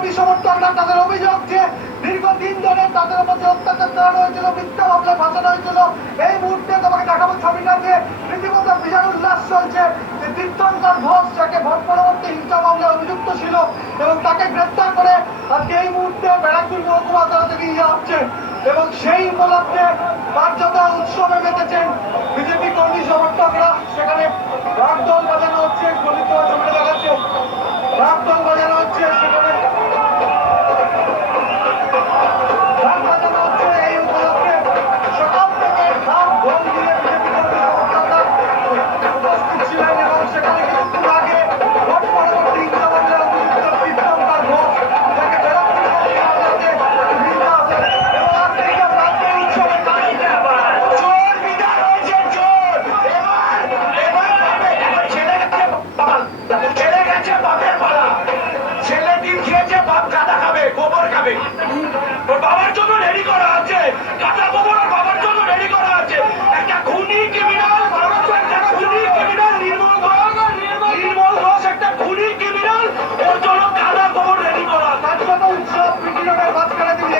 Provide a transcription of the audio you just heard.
কর্মী সমর্থকরা তাদের অভিযোগ যে দীর্ঘদিন ধরে তাদের মধ্যে অত্যাচার চালানো হয়েছিল, মিথ্যা মামলায় ফাঁসানো হয়েছিল। এই মুহূর্তে তোমাকে দেখাবো ছবিটা যে রীতিমতো বিশাল উল্লাস চলছে যে তীর্থঙ্কর ঘোষ, যাকে ভোট পরবর্তী হিংসা মামলায় অভিযুক্ত ছিল এবং তাকে গ্রেপ্তার করে আজকে এই মুহূর্তে ব্যারাকপুর মহকুমা আদালতে নিয়ে যাওয়া হচ্ছে এবং সেই উপলক্ষে কার্যত উৎসবে মেতেছেন বিজেপি কর্মী সমর্থকরা। সেখানে ঢাকঢোল বাজানো হচ্ছে, গলিত ছবিটা দেখাচ্ছে, ঢাকঢোল বাজানো হচ্ছে, সেখানে ঢাক বাজানো হচ্ছে। এই উপলক্ষে সকাল থেকে ঢাক ঢোল দিয়ে বিজেপি কর্মী সমর্থকরা উপস্থিত ছিলেন এবং সেখানে কিছুক্ষণ আগে ভোট পরবর্তী হিংসা মামলায় অভিযুক্ত তীর্থঙ্কর ঘোষ, যাকে ব্যারাকপুর মহকুমা আদালতে নিয়ে যাওয়া হবে এবং আজ থেকে রাজ্যের উৎসবে চোর বিদায় হয়েছে, চোর। এবার ছেলে গেছে বাপের পালা। ছেলে ডিম খেয়েছে, বাপ কাদা খাবে, গোবর খাবে। ওর বাবার জন্য রেডি করা আছে, কাদা গোবর ওর বাবার জন্য রেডি করা আছে। একটা খুনি ক্রিমিনাল, নির্মল ঘোষ একটা খুনি ক্রিমিনাল, ওর জন্য কাদা গোবর রেডি করা আছে। কার্যত উৎসব পৃথিবীর মাঝখানে তিনি